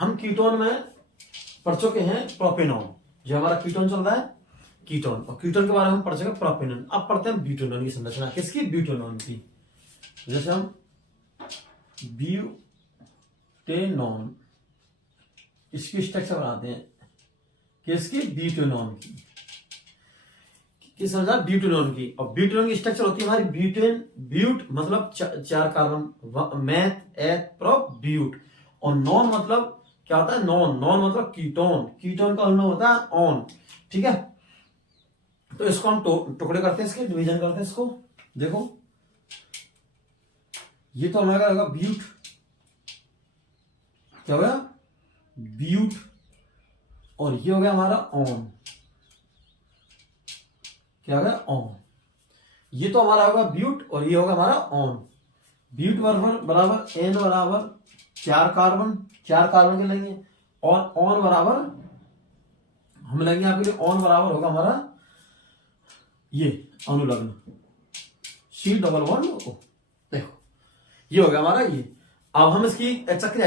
हम कीटोन में पढ़ चुके हैं प्रोपेनॉन, जो हमारा कीटोन चल रहा है कीटोन, और कीटोन के बारे में हम पढ़ चुके प्रोपेनॉन। अब पढ़ते हैं ब्यूटेनॉन की संरचना, किसकी? ब्यूटेनॉन की। जैसे हम ब्यूटेनॉन इसकी स्ट्रक्चर बनाते हैं, किसकी? ब्यूटेनॉन की। किस समझा? ब्यूटेनॉन की। और ब्यूटेनॉन की स्ट्रक्चर होती है हमारी ब्यूटेन, ब्यूट मतलब चार carbon, meth eth prop but, और नॉन मतलब क्या होता है? नॉन, नॉन मतलब कीटोन, कीटोन का अणु होता है ऑन, ठीक है। तो इसको हम टुकड़े करते हैं, इसके डिवीजन करते हैं इसको। देखो ये तो हमारा होगा ब्यूट, क्या होगा? ब्यूट, और ये हो गया हमारा ऑन, क्या होगा? ऑन। ये तो हमारा होगा ब्यूट और ये होगा हमारा ऑन। ब्यूट बराबर एन बराबर चार कार्बन के लेंगे, और ऑन बराबर हम लेंगे आपके लिए, ऑन बराबर होगा हमारा ये अनुलग्न C++O। देखो ये हो गया हमारा ये। अब हम इसकी चक्रीय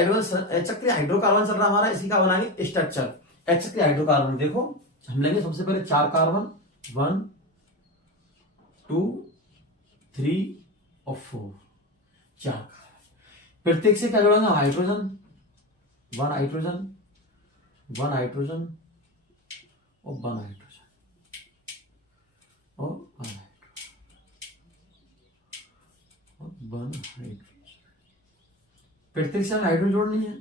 हाइड्रोकार्बन चल रहा हमारा, इसकी क्या बनाएंगे? स्ट्रक्चर चक्रीय हाइड्रोकार्बन। देखो हम लेंगे सबसे पहले चार कार्बन, 1 2 3 और 4, चार कार्बन। प्रत्येक से क्या जोड़ेंगे? हाइड्रोजन, 1 हाइड्रोजन, 1 हाइड्रोजन और 1 हाइड्रोजन और 1 हाइड्रोजन और 1 हाइड्रोजन। प्रत्येक से हाइड्रोजन जोड़नी है,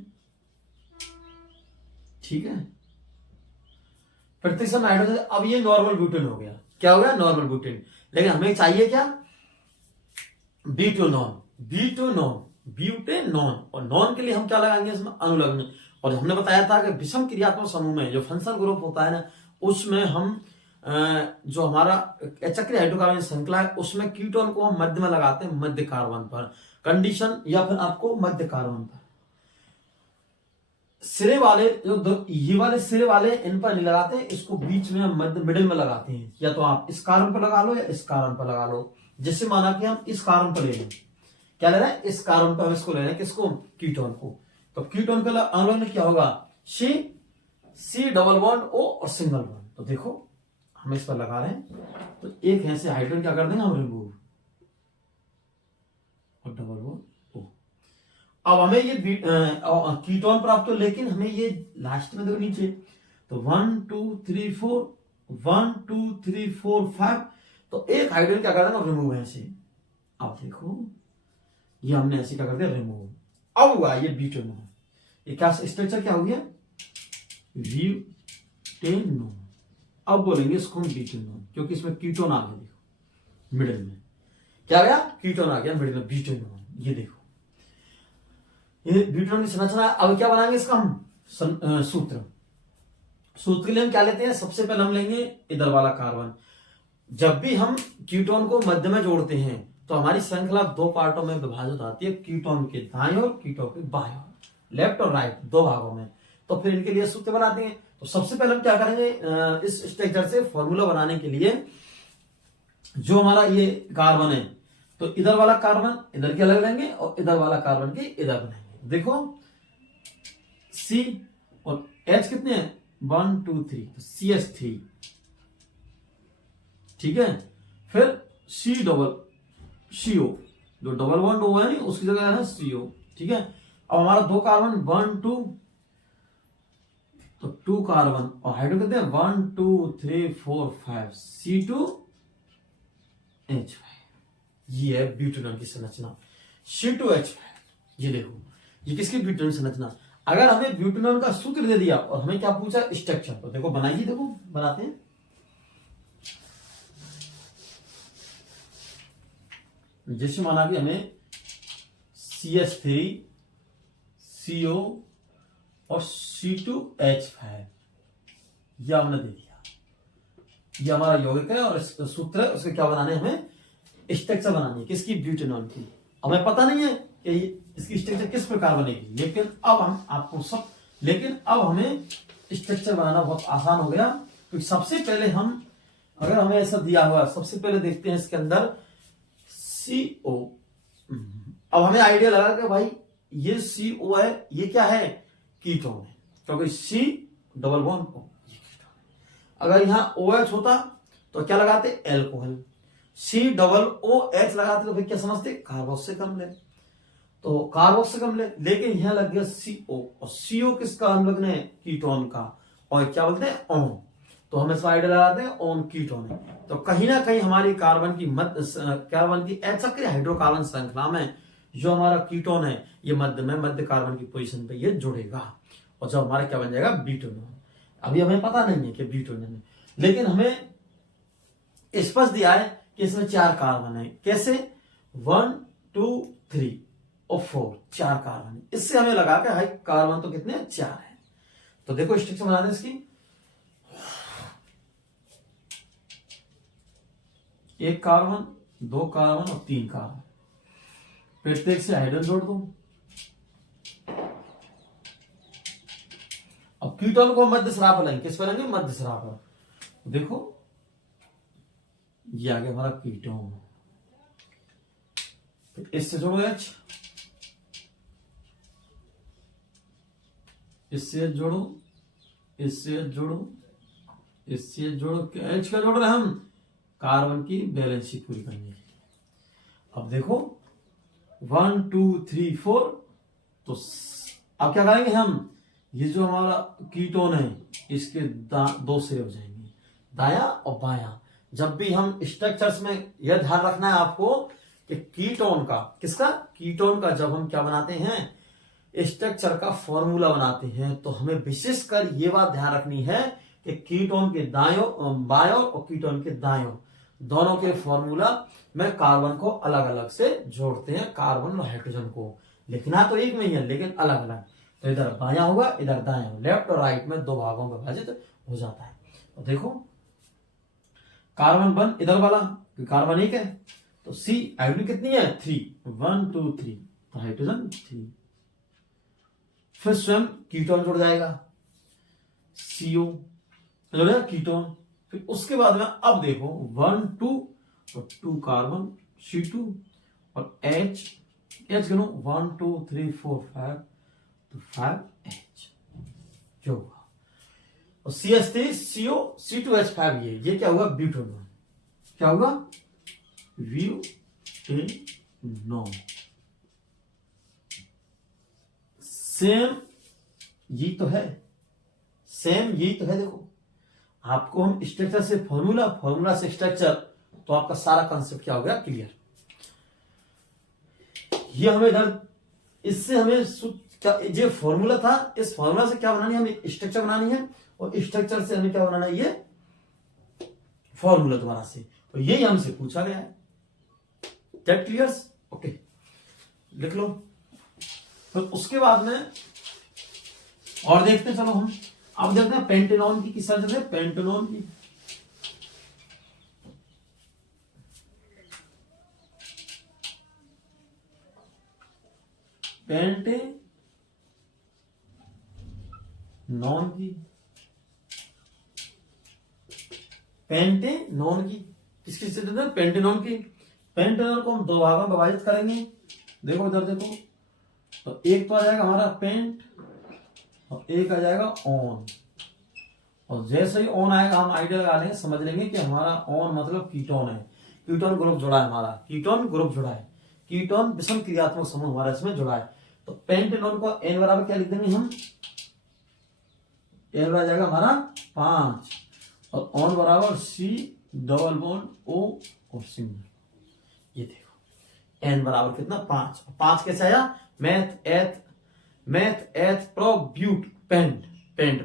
ठीक है। प्रत्येक से हाइड्रोजन। अब ये नॉर्मल ब्यूटेन हो गया, क्या हो गया? Normal butane. लेकिन हमें चाहिए क्या? Butanone, butanone. और नॉन के लिए हम क्या लगाएंगे इसमें? अनुलग्न। और हमने बताया था कि विषम क्रियात्मक समूह में जो फंक्शनल ग्रुप होता है ना, उसमें हम जो हमारा चक्रीय हाइड्रोकार्बन श्रृंखला है, उसमें कीटोन को हम मध्य में लगाते हैं, मध्य कार्बन पर कंडीशन, या फिर आपको मध्य कार्बन पर। सिरे वाले जो ये वाले सिरे वाले इन पर नहीं लगाते, इसको बीच में मध्य मिडिल में लगाते हैं। या तो आप इस कार्बन पर लगा लो या इस कार्बन पर लगा लो। जैसे माना कि हम इस कार्बन पर ले लें, क्या ले रहे हैं? इस कार्बन पर हम इसको ले रहे हैं, किसको? कीटोन को। तो कीटोन का अनुलग्न क्या होगा? C++O और सिंगल बॉन्ड। तो देखो हम इस पर लगा रहे हैं, तो एक है से हाइड्रोजन क्या कर देंगे हम? रिमूव, और डबल बॉन्ड O। अब हमें ये कीटोन प्राप्त हो, लेकिन हमें ये लास्ट में देखो नीचे, तो 1 2 3 4, 1 2 3 4 5, तो एक हाइड्रोजन क्या कर देना? रिमूव है से। अब देखो ये हमने ऐसे क्या कर दिया? रिमूव। अब हुआ ये ब्यूटेनॉन। ये क्या स्ट्रक्चर क्या हो गया? ब्यूटेनॉन। अब बोलेंगे इसको हम ब्यूटेनॉन, क्योंकि इसमें कीटोन आ गया। देखो मिडिल में क्या आ गया? कीटोन आ गया मिडिल में, ब्यूटेनॉन। ये देखो ये ब्यूटेनॉन की संरचना। अब क्या बनाएंगे इसका हम? सूत्र के लिए हम क्या लेते हैं? सबसे पहले हम लेंगे इधर वाला कार्बन। जब भी हम कीटोन को मध्य में जोड़ते हैं तो हमारी श्रृंखला दो पार्टों में विभाजित होती है, कीटोन के दाएं और कीटोन के बाएं ओर, लेफ्ट और राइट, दो भागों में। तो फिर इनके लिए सूत्र बनाते हैं। तो सबसे पहले हम क्या करेंगे? इस स्ट्रक्चर से फॉर्मूला बनाने के लिए, जो हमारा ये कार्बन है, तो इधर वाला कार्बन इधर के अलग लेंगे और इधर वाला कार्बन के इधर बनाएंगे। देखो C और H कितने हैं? 1 2 3, तो CH3, ठीक है। फिर CO, जो डबल बॉन्ड O है नहीं, उसकी जगह है CO, ठीक है। अब हमारा दो कार्बन 1 2, तो 2 कार्बन, और हाइड्रोजन कितने हैं? 1 2 3 4 5, C2H5। ये है ब्यूटेनॉन की संरचना, C2H5। ये देखो ये किसकी ब्यूटेनॉन संरचना। अगर हमें ब्यूटेनॉन का सूत्र दे दिया और हमें क्या पूछा? स्ट्रक्चर। तो देखो बनाइए, देखो बनाते हैं। जैसे माना कि हमें CH3 CO और C2H5 यह हमने दे दिया, यह हमारा यौगिक है और सूत्र है। उसके क्या बनाने? हमें स्ट्रक्चर बनानी है, किसकी? ब्यूटेनॉन की। हमें पता नहीं है कि इसकी स्ट्रक्चर किस प्रकार बनेगी, लेकिन अब हम आपको सब, लेकिन अब हमें स्ट्रक्चर बनाना बहुत आसान हो गया। क्योंकि सबसे पहले हम, अगर हमें ऐसा दिया हुआ, सबसे पहले देखते हैं इसके अंदर CO। अब हमें आइडिया लगा कि भाई ये CO है, ये क्या है? कीटोन है, क्योंकि C डबल बॉन्ड O ये कीटोन है। अगर यहाँ OH होता तो क्या लगाते, एल्कोहल। C डबल OH लगाते तो फिर क्या समझते, कार्बोक्सिलिक अम्ल है, तो कार्बोक्सिलिक अम्ल है। लेकिन यहाँ लग गया CO, और CO किसका हम लोग ने, कीटोन का, और क्या बोलते हैं, ओन, तो हम इसका आइडिया लगाते हैं ओन कीटोन है। तो कहीं ना कहीं हमारी कार्बन की अचक्रिय हाइड्रोकार्बन श्रृंखला में जो हमारा कीटोन है ये मध्य कार्बन की पोजीशन पे ये जुड़ेगा, और जब हमारा क्या बन जाएगा, ब्यूटेनॉन। अभी हमें पता नहीं है कि ब्यूटेनॉन है, लेकिन हमें स्पष्ट दिया है कि इसमें 4 कार्बन है। कैसे, 1 2 3 और 4, 4 कार्बन है। इससे हमें लगा कि हाई कार्बन तो कितने, 4 है। तो देखो स्ट्रक्चर बना दें इसकी, 1 कार्बन, 2 कार्बन और 3 कार्बन, प्रत्येक से हाइड्रोजन जोड़ दो। अब कीटोन को मध्य सरा पर लेंगे, किस पर लेंगे, मध्य सरा पर। देखो ये आ गया हमारा कीटोन, इससे जोड़ो H, इससे जोड़ो, इससे जोड़ो, इससे जोड़ो, H का जोड़ रहे हम, कार्बन की बैलेंसी पूरी करने के लिए। अब देखो 1 2 3 4, तो अब क्या करेंगे हम, ये जो हमारा कीटोन है इसके 2 सिरे हो जाएंगे, दाया और बाया। जब भी हम स्ट्रक्चर्स में यह ध्यान रखना है आपको कि कीटोन का, किसका, कीटोन का, जब हम क्या बनाते हैं, स्ट्रक्चर का फॉर्मूला बनाते हैं, तो हमें विशेषकर ये बात ध्यान रखनी है कि कीटोन के बायों और कीटोन के दायों दोनों के फॉर्मूला में कार्बन को अलग अलग से जोड़ते हैं, कार्बन और हाइड्रोजन को। लिखना तो एक में ही है लेकिन अलग अलग, तो इधर बायां होगा, इधर दायां होगा, लेफ्ट और राइट में 2 भागों में विभाजित हो जाता है। तो देखो कार्बन 1 इधर वाला, कार्बन 1 है, तो C हाइड्रोजन कितनी है, 3, 1 2 3, तो हाइड्रोजन 3। फिर स्वयं कीटोन जुड़ जाएगा, CO जुड़ जाएगा कीटोन। फिर उसके बाद में अब देखो 1 2 और 2 कार्बन C2 और H गिनो 1 2 3 4 5, तो 5H जो होगा, और CH3 CO C2H5, ये क्या होगा, ब्यूटेनॉन। क्या होगा, ब्यूटेनॉन। सेम यही तो है, सेम यही तो है। देखो आपको हम स्ट्रक्चर से फॉर्मूला से स्ट्रक्चर, तो आपका सारा कंसेप्ट क्या हो गया, क्लियर। ये हमें इधर, इससे हमें जो फॉर्मूला था, इस फॉर्मूला से क्या बनानी है, हमें स्ट्रक्चर बनानी है, और स्ट्रक्चर से हमें क्या बनाना है, ये फॉर्मूला दोबारा से, तो यही हमसे पूछा गया है। दैट क्लियर्स, ओके, लिख लो। फिर उसके बाद में और देखते हैं, चलो हम अब देखते हैं पेंटेनॉन की, किस तरह से, पेंटेनॉन की। पेंटेनॉन की किसकी से देते हैं, पेंटेनॉन की। पेंटेनॉन को हम 2 भागों में विभाजित करेंगे। देखो इधर देखो, तो एक तो आ जाएगा हमारा पेंट और एक आ जाएगा ऑन, और जैसे ही ऑन आएगा हम आइडिया लगा लेंगे, समझ लेंगे कि हमारा ऑन मतलब कीटोन है, कीटोन ग्रुप जुड़ा है, हमारा कीटोन ग्रुप जुड़ा है, कीटोन विषम क्रियात्मक समूह हमारा इसमें जुड़ा है। तो पेंटेनॉन को N बराबर क्या लिख देंगे हम, N बराबर जाएगा हमारा 5, और ऑन बराबर C डबल बॉन्ड O और सिंगल। ये देखो N बराबर कितना, 5, 5 कैसे आया, मैथ एथ प्रो ब्यूट पेंट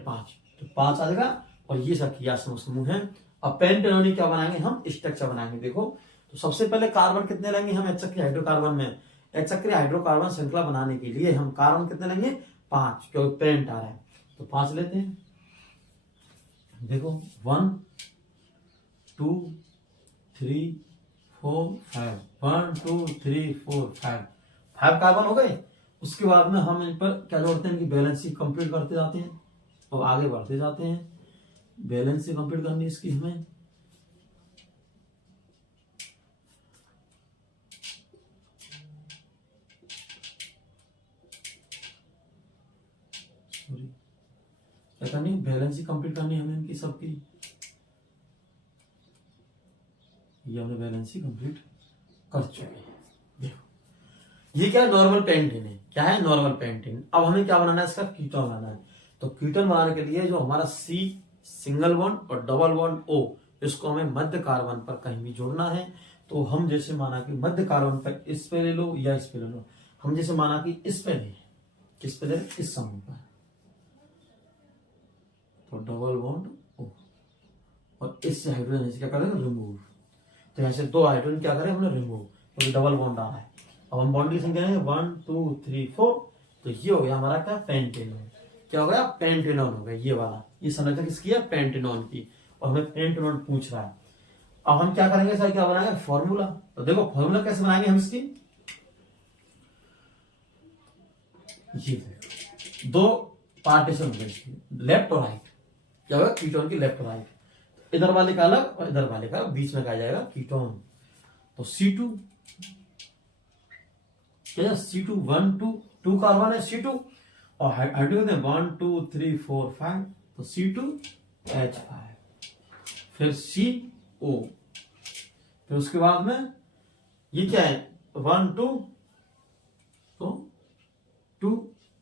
5, तो 5 आ जाएगा, और ये सब क्रियात्मक समूह है। अब पेंटेनॉन क्या बनाएंगे हम, स्ट्रक्चर बनाएंगे। देखो तो सबसे पहले कार्बन कितने लेंगे हम, चक्रीय हाइड्रोकार्बन में, चक्रीय हाइड्रोकार्बन श्रृंखला बनाने के लिए हम कार्बन कितने लेंगे, 5, क्योंकि पेंट आ रहा है, तो 5 लेते हैं। देखो 1 2 3 4 5, 1 2 3 4 5 कार्बन हो गए। उसके बाद में हम इन पर क्या जोड़ते हैं कि बैलेंसी कंप्लीट करते जाते हैं, और आगे बढ़ते जाते हैं। बैलेंसी कंप्लीट करनी इसकी हमें, क्या करनी है, बैलेंस ही कंप्लीट करनी है हमें इनकी सबकी। ये हमने बैलेंस ही कंप्लीट कर चुके हैं। देखो ये क्या है, नॉर्मल पेंटेन है। क्या है, नॉर्मल पेंटेन। अब हमें क्या बनाना है, इसका कीटोन बनाना है। तो कीटोन बनाने के लिए जो हमारा C सिंगल बॉन्ड और डबल बॉन्ड O, इसको हमें मध्य कार्बन पर कहीं भी जोड़ना है। तो हम जैसे माना कि मध्य कार्बन पर इस पे ले लो या इस पे ले लो। हम जैसे माना कि इस पे ले, किस पे ले, इस समूह पर, तो डबल बॉन्ड O, और इससे हाइड्रोजन क्या करेंगे, रिमूव। तो यहाँ से 2 हाइड्रोजन क्या करें हमने, रिमूव, क्योंकि डबल बॉन्ड आ रहा है। अब हम बॉन्ड की संख्या है 1 2 3 4, तो ये हो गया हमारा क्या, पेंटेनॉन। क्या हो गया, पेंटेनॉन हो गया ये वाला। ये संरचना किसकी है, पेंटेनॉन की, और हमें पेंटेनॉन पूछ रहा है। अब हम क्या करेंगे सर, क्या बनाएंगे, फॉर्मूला। तो देखो फॉर्मूला कैसे बनाएंगे हम इसकी, ये 2 पार्टीशन हो गए इसकी, लेफ्ट और राइट। क्या होगा, कीटोन की लेफ्ट और राइट, इधर वाले का अलग और इधर वाले का, बीच में कहा जाएगा कीटोन। तो C2 क्या, C2 1 2 2 कार्बन है C2, और हाइड्रोजन है 1 2 3 4 5, तो C2H5, फिर CO, फिर उसके बाद में ये क्या है 1 2, तो 2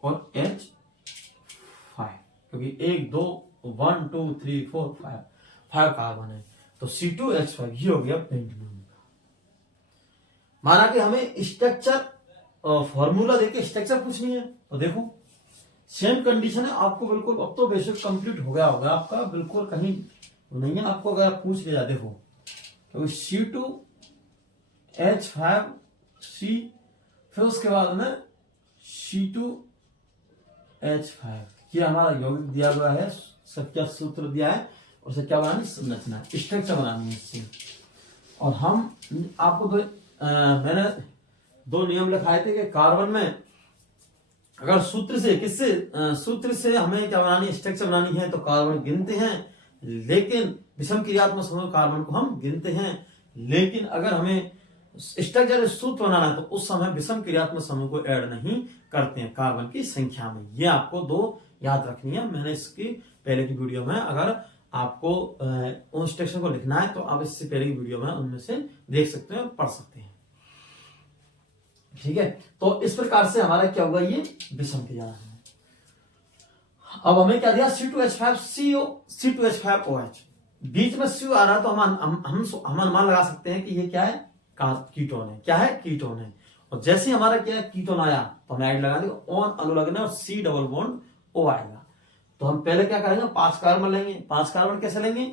और H5, क्योंकि 1 2 1 2 3 4 5 कार्बन है। तो C2H5 ये हो गया पेंटेनॉन का। माना कि हमें स्ट्रक्चर फॉर्मूला देके स्ट्रक्चर पूछनी है। तो देखो सेम कंडीशन है आपको, बिल्कुल अब तो बेसिक कंप्लीट हो गया होगा आपका, बिल्कुल कहीं नहीं है आपको अगर आप पूछ लिया। देखो क्योंकि C2H5C, फिर उसके बाद में C2H5, ये हमारा यौगिक दिया हुआ है, सब क्या सूत्र दिया है, और से क्या बनानी, संरचना, स्ट्रक्चर बनानी है इससे। और हम आपको मैंने 2 नियम लिखाए थे कि कार्बन में अगर सूत्र से, किससे, सूत्र से हमें क्या बनानी, स्ट्रक्चर बनानी है, तो कार्बन गिनते हैं, लेकिन विषम क्रियात्मक समूह कार्बन को हम गिनते हैं। लेकिन अगर हमें स्ट्रक्चर सूत्र बनाना है, तो उस समय विषम क्रियात्मक समूह को ऐड नहीं करते हैं कार्बन की संख्या में। ये आपको 2 याद रखनी है। मैंने इसकी पहले की वीडियो में, अगर आपको उन स्ट्रक्चर को लिखना है, तो आप इससे पहले की वीडियो में उनमें से देख सकते हैं और पढ़ सकते हैं। ठीक है, तो इस प्रकार से हमारा क्या होगा, ये विषम क्रिया है। अब हमें क्या दिया, C2H5CO, C2H5OH, बीच में CO आ रहा है, तो हम अनुमान लगा सकते हैं कि ये क्या है, कीटोन है। क्या है, कीटोन है। और जैसे हमारा क्या है, कीटोन आया, तो हमें ऐड लगा देंगे, ऑन अनुलग्न और C डबल बॉन्ड O आएगा। तो हम पहले क्या करेंगे, 5 कार्बन लेंगे। 5 कार्बन कैसे लेंगे,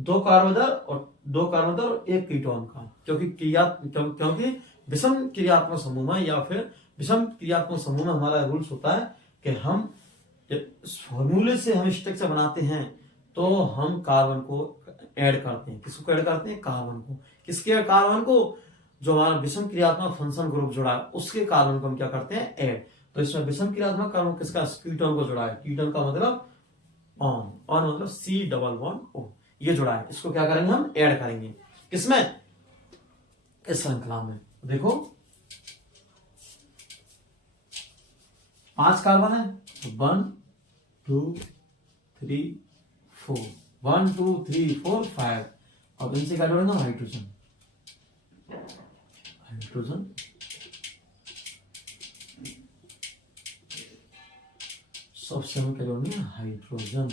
2 कार्बन इधर और 2 कार्बन इधर और 1 कीटोन का, क्योंकि विषम क्रियात्मक समूह में या फिर विषम क्रियात्मक समूह में हमारा रूल्स होता है कि हम फॉर्मूले से हम स्ट्रक्चर बनाते हैं, तो हम कार्बन को ऐड करते हैं। किसको ऐड करते हैं, कार्बन को। किसके, कार्बन को, जो हमारा विषम क्रियात्मक फंक्शन ग्रुप जुड़ा है, उसके कार्बन को हम क्या करते हैं, ऐड। तो इसमें विषम क्रियात्मक कार्बन किसका, कीटोन को जुड़ा है। कीटोन का मतलब ऑन मतलब C डबल बॉन्ड O, ये जुड़ा है। इसको क्या करेंगे, हम ऐड करेंगे। किसमें, इस श्रृंखला में। देखो 5 कार्बन है, तो 1 2 3 4, 1 2 3 4 5। अब इनसे क्या जोड़ेंगे, हाइड्रोजन। हाइड्रोजन सबसे हमें क्या जोड़नी है, हाइड्रोजन।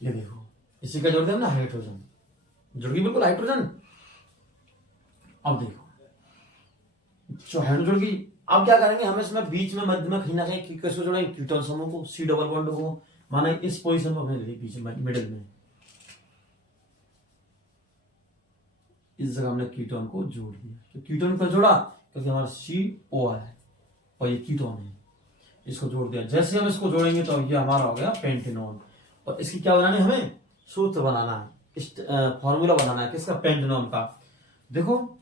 ये देखो इसी का जोड़ दिया ना, हाइड्रोजन जुड़ गई, बिल्कुल हाइड्रोजन। अब देखो जो हाइड्रोजन जुड़ गई, अब क्या करेंगे, हम इसमें बीच में मध्य में कहीं ना कहीं किसको जोड़ेंगे, कीटोन समूह को, C डबल बॉन्ड को। माना इस पोजीशन में हमने ले ली, बीच में, मिडिल में, इस जगह हमने कीटोन को जोड़ दिया। तो कीटोन को जोड़ा क्योंकि हमारा CO है और ये कीटोन है, इसको जोड़ दिया। जैसे हम इसको जोड़ेंगे तो ये हमारा हो गया पेंटेनॉन। और इसकी क्या बनानी है, हमें सूत्र बनाना है, फॉर्मूला बनाना है, किसका, पेंटेनॉन का। देखो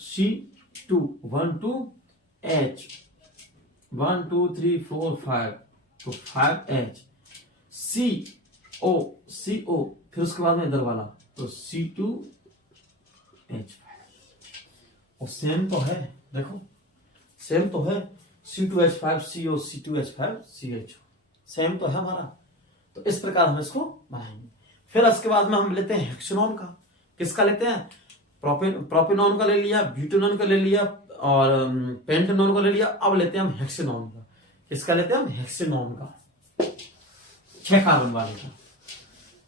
C2 1 2 H 1 2 3 4 5, तो 5H CO, फिर उसके बाद में इधर वाला, तो C2H5। वो सेम तो है, देखो सेम तो है, C2H5CO C2H5CH सेम तो है हमारा। तो इस प्रकार हम इसको बनाएंगे। फिर उसके बाद में हम लेते हैं हेक्सेनॉन का। किसका लेते हैं? प्रोपेनॉन का ले लिया, ब्यूटेनॉन का ले लिया और पेंटेनॉन का ले लिया। अब लेते हैं हम हेक्सेनॉन का। किसका लेते हैं हम? हेक्सेनॉन का, 6 कार्बन वाले का।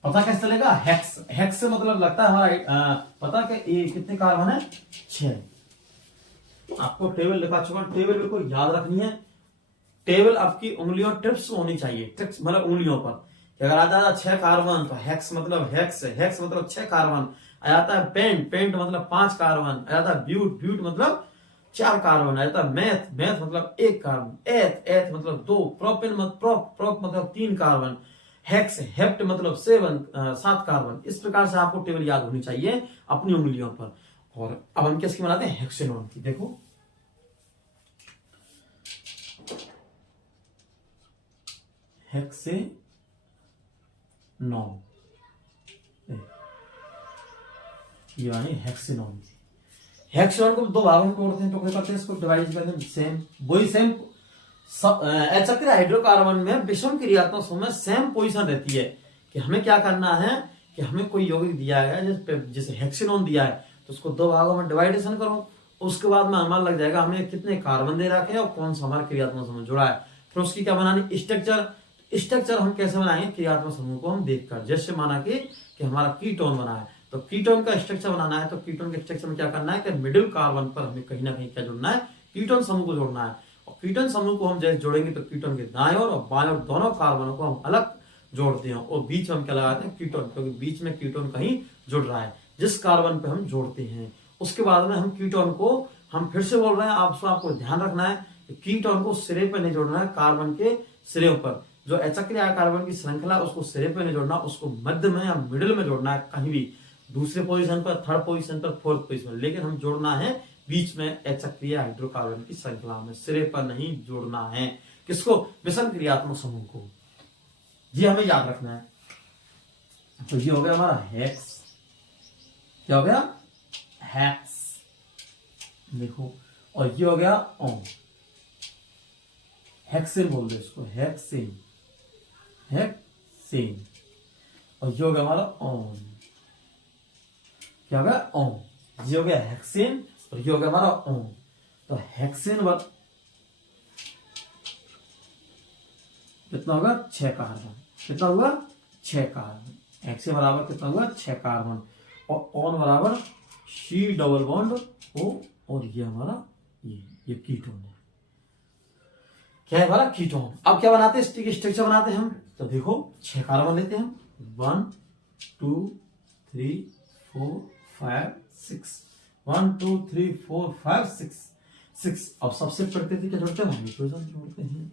पता कैसे चलेगा? हेक्स, हेक्स से मतलब लगता है हमारा पता कि ये कितने कार्बन है? 6। आपको टेबल लिखा चुका, टेबल बिल्कुल याद रखनी है। टेबल आपकी उंगलियों टिप्स होनी चाहिए, टिप्स मतलब उंगलियों पर। अगर आ जाता 6 कार्बन तो हेक्स मतलब हेक्स, हेक्स मतलब 6 कार्बन। आ जाता है पेंट, पेंट मतलब 5 कार्बन। आ जाता है ब्यूट, ब्यूट मतलब 4 कार्बन। आ जाता है मैथ, मैथ मतलब 1 कार्बन। एथ, एथ मतलब 2। प्रोपेन मतलब प्रोप मतलब 3 कार्बन। हेक्स, हेप्ट मतलब 7 कार्बन। इस प्रकार से आपको टेबल याद होनी चाहिए अपनी उंगलियों पर। और अब हम किसकी बनाते हैं? हेक्सेनॉन की। देखो हेक्सेनॉन, ये वाली हेक्सेनॉन की। हेक्सेनॉन को 2 भागों में तोड़ते हैं, टुकड़े करते हैं, इसको डिवाइड करते हैं। सेम वही सेम अचक्र हाइड्रोकार्बन में विषम क्रियात्मक समूह में सेम पोजीशन रहती है कि हमें क्या करना है कि हमें कोई यौगिक दिया है, जैसे हेक्सेनॉन दिया है, तो उसको 2 भागों में डिवाइडेशन करो। उसके बाद में हमारा लग जाएगा हमें कितने कार्बन दे रखे हैं और कौन सा हमारा क्रियात्मक समूह जुड़ा है। फिर उसकी क्या बनानी? स्ट्रक्चर। स्ट्रक्चर हम कैसे बनाएंगे? क्रियात्मक समूह को हम देखकर। जैसे माना कि हमारा कीटोन बना है, तो कीटोन का स्ट्रक्चर बनाना है, तो कीटोन के स्ट्रक्चर में क्या करना है कि मिडिल कार्बन पर हमें कहीं ना कहीं क्या जोड़ना है? कीटोन समूह को जोड़ना है। और कीटोन समूह को हम जैसे जोड़ेंगे तो कीटोन के दाएं और बाएं और दोनों कार्बनों को हम अलग जोड़ते हैं और बीच में हम क्या लगाते हैं? कीटोन, क्योंकि बीच में कीटोन कहीं जुड़ रहा है जिस कार्बन पे हम जोड़ते हैं। उसके बाद में हम कीटोन को, हम फिर से बोल रहे हैं आपको ध्यान रखना है, कीटोन को सिरे पर नहीं जोड़ना है, कार्बन के सिरे पर। जो अचक्रिय कार्बन की श्रृंखला उसको सिरे पे नहीं जोड़ना, उसको मध्य में या मिडिल में जोड़ना है, कहीं भी दूसरे पोजीशन पर, थर्ड पोजीशन पर, फोर्थ पोजीशन पर, लेकिन हम जोड़ना है बीच में अचक्रिय हाइड्रोकार्बन की श्रृंखला में, सिरे पर नहीं जोड़ना है। किसको? विषम क्रियात्मक समूह को। ये हमें याद रखना है। तो ये हो गया हमारा हेक्स। क्या हो गया? हेक्स। देखो, और ये हो गया ओम। हेक्सेन बोल दो इसको, हेक्सेन, हेक्सेन। और ये हो गया हमारा ओम। क्या हो गया? ओम। ये हो गया हेक्सेन और ये हो गया हमारा ओम। तो हेक्सेन कितना होगा? 6 कार्बन। कितना हुआ? 6 कार्बन। हेक्सेन बराबर कितना हुआ? 6 कार्बन। और ओन बराबर C डबल बॉन्ड O, और ये हमारा ये कीटोन है। क्या है हमारा? कीटोन। अब क्या बनाते हैं? स्ट्रक्चर बनाते हैं हम। तो देखो 6 कार्बन लेते हैं, 1 2 3 4 5 6, 1 2 3 4 5 6। अब सबसे प्रकृति क्या जोड़ते हैं? हाइड्रोजन जोड़ते हैं।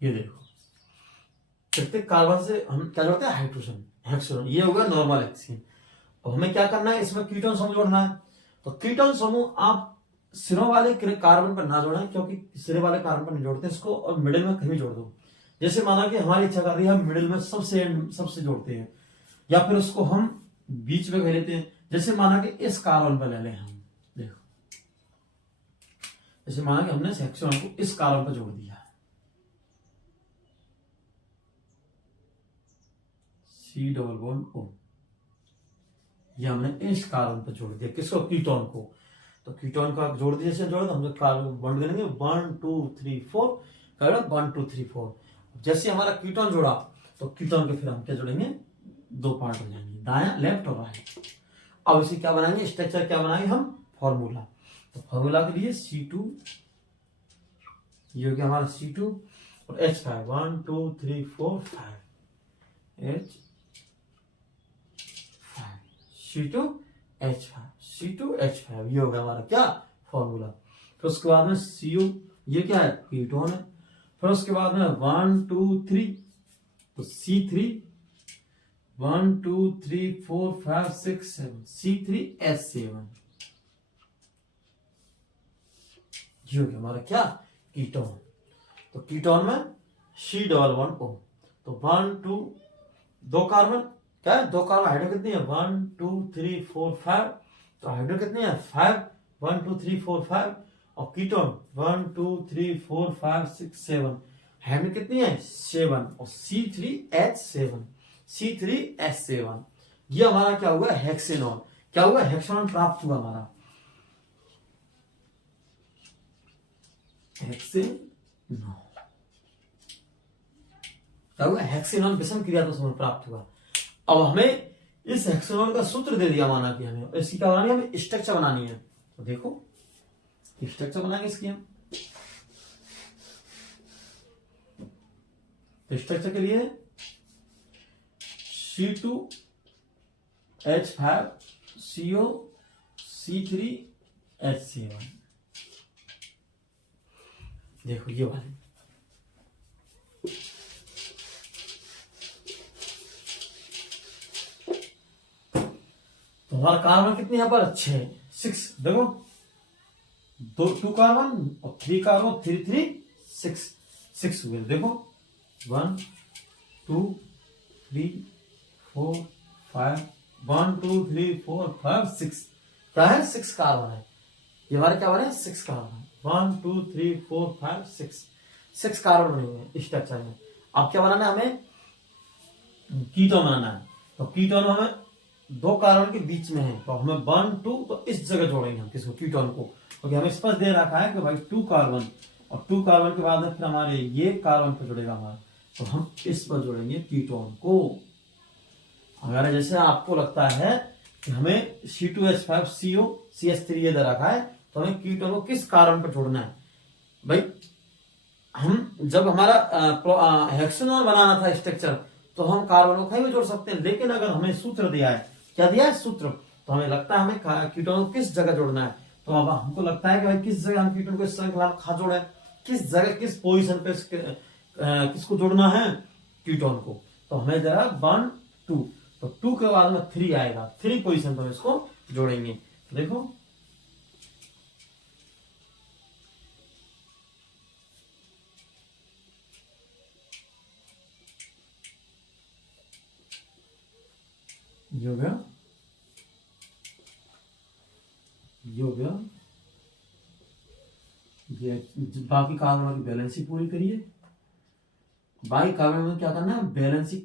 ये देखो प्रत्येक कार्बन से हम क्या जोड़ते हैं? Hydrogen, hexanone. ये होगा नॉर्मल हेक्सेन। और हमें क्या करना है? इसमें कीटोन समूह जोड़ना है। तो कीटोन समूह आप सिरों वाले कार्बन पर ना जोड़ें, क्योंकि सिरे वाले कार्बन पर नहीं जोड़ते इसको, और मिडिल में कहीं जोड़ दो। जैसे माना कि हमारी इच्छा कर रही है हम मिडिल में सबसे जोड़ते हैं, या फिर उसको हम बीच में कह लेते हैं। जैसे माना कि इस कार्बन पर ले लें हम, देखो जैसे माना कि हमने हेक्सेनॉन को इस कार्बन पर जोड़ दिया, C डबल बॉन्ड O, ये हमने इस कार्बन पर जोड़ दिया। किसको? कीटोन को। तो कीटोन का जोड़ दिया, जैसे जोड़, हम कार्बन बॉन्ड करेंगे 1 2 3 4, कार्बन 1 2 3 4। जैसे हमारा कीटोन जोड़ा तो कीटोन के फिर हम क्या जोड़ेंगे? 2 पार्ट हो जाएंगे, दायां, लेफ्ट और राइट। अब इसे क्या बनाएंगे? स्ट्रक्चर क्या बनाएंगे हम? फॉर्मूला। तो फॉर्मूला के लिए C2, ये हो गया हमारा C2 और H5, 1 2 3 4 5, H C2H5, ये होगा हमारा क्या? फॉर्मूला। फिर उसके बाद में Cu, ये क्या है? कीटोन है। फिर उसके बाद में 1 2 3, तो C3 1 2 3 4 5 6 7 C3H7, ये हो गया हमारा क्या, कीटोन। तो कीटोन में C11O, तो 1 2 दो कार्बन, क्या है, दो कार्बन, हाइड्रोजन कितनी है 1 2 3 4 5, तो हाइड्रोजन कितनी है 5, 1 2 3 4 5, और कीटोन 1 2 3 4 5 6 7, हाइड्रोजन कितनी है 7, और C3H7, C3H7, ये हमारा क्या हुआ, हेक्सेनॉन। क्या हुआ, हेक्सेनॉन प्राप्त हुआ हमारा, हेक्सेनॉन, क्या हुआ, हेक्सेनॉन विषम क्रिया तो समय प्राप्त हुआ। अब हमें इस हेक्सेनॉन का सूत्र दे दिया, माना कि हमें इसकी क्या बनानी है, हमें स्ट्रक्चर बनानी है। तो देखो स्ट्रक्चर बनाएंगे इसकी हम। तो स्ट्रक्चर के लिए C2H5CO C3H7, देखो ये वाले, तो हमारा कार्बन कितने यहाँ पर 6, देखो 2 कार्बन और 3 कार्बन, 3 3 6 हुए, देखो 1 2 3 4 5, 1 2 3 4 5 6, क्या है 6 कार्बन है, ये हमारे क्या बने 6 कार्बन, 1 2 3 4 5 6 कार्बन बने हुए हैं स्ट्रक्चर में। अब क्या बनाना है, हमें कीटोन बनाना है। तो कीटोन हमें 2 कार्बन के बीच में है, तो हमें 1 2, तो इस जगह जोड़ेंगे हम किसको, कीटोन को, क्योंकि हमें स्पष्ट दे रखा है कि भाई 2 कार्बन, और 2 कार्बन के बाद में फिर हमारे ये कार्बन पर जुड़ेगा हमारा, तो हम इस पर जोड़ेंगे कीटोन को। अगर जैसे आपको लगता है कि हमें C2H5CO CH3 ये दे रखा है, तो हमें कीटोन को किस कार्बन पर जोड़ना है भाई, हम जब हमारा हेक्सेनॉन बनाना था स्ट्रक्चर, तो हम कार्बन को कहीं भी जोड़ सकते हैं, लेकिन अगर हमें सूत्र दिया है, क्या दिया है सूत्र, तो हमें लगता है हमें कीटोन को किस जगह जोड़ना है। तो अब हमको लगता है कि भाई किस जगह हम कीटोन को इस श्रृंखला में खा जोड़े, किस जगह किस पोजीशन पे किसको जोड़ना है, कीटोन को। तो हमें जरा 1 2, तो 2 के बाद में 3 आएगा, 3 पोजीशन पर इसको जोड़ेंगे। देखो ये हो गया, ये हो गया, ये बाकी कार्बन की बैलेंसी पूरी करिए। बाकी कार्बन में क्या करना है, बैलेंसी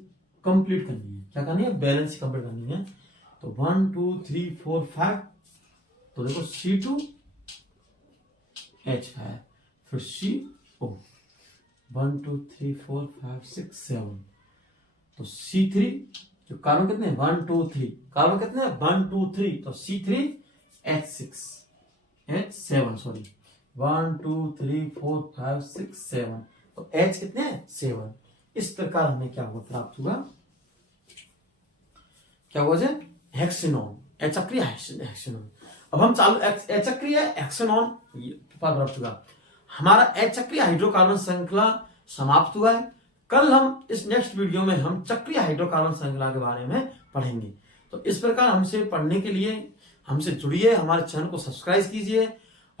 कंप्लीट करनी है। क्या करनी है, बैलेंसी कंप्लीट करनी है। तो 1 2 3 4 5, तो देखो C2H5, फिर CO 1 2 3 4 5 6 7, तो C3, जो कार्बन कितने 1 2 3, कार्बन कितने 1 2 3, तो C3H7 सॉरी 1 2 3 4 5 6 7, तो H कितने 7। इस प्रकार हमें क्या हुआ, प्राप्त हुआ, क्या हुआ जी, हेक्सेनॉन, अचक्रिय हेक्सेनॉन। अब हम चालू अचक्रिय हेक्सेनॉन प्राप्त हुआ, हमारा अचक्रिय हाइड्रोकार्बन श्रृंखला समाप्त हुआ है। कल हम इस नेक्स्ट वीडियो में हम चक्रीय हाइड्रोकार्बन श्रृंखला के बारे में पढ़ेंगे। तो इस प्रकार हमसे पढ़ने के लिए हमसे जुड़िए, हमारे चैनल को सब्सक्राइब कीजिए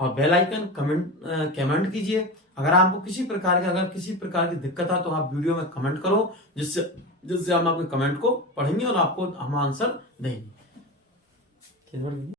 और बेल आइकन कमेंट कीजिए। अगर आपको किसी प्रकार की दिक्कत है तो आप वीडियो में कमेंट करो, जिससे हम आपके कमेंट को पढ़ेंगे और आपको हम आंसर देंगे।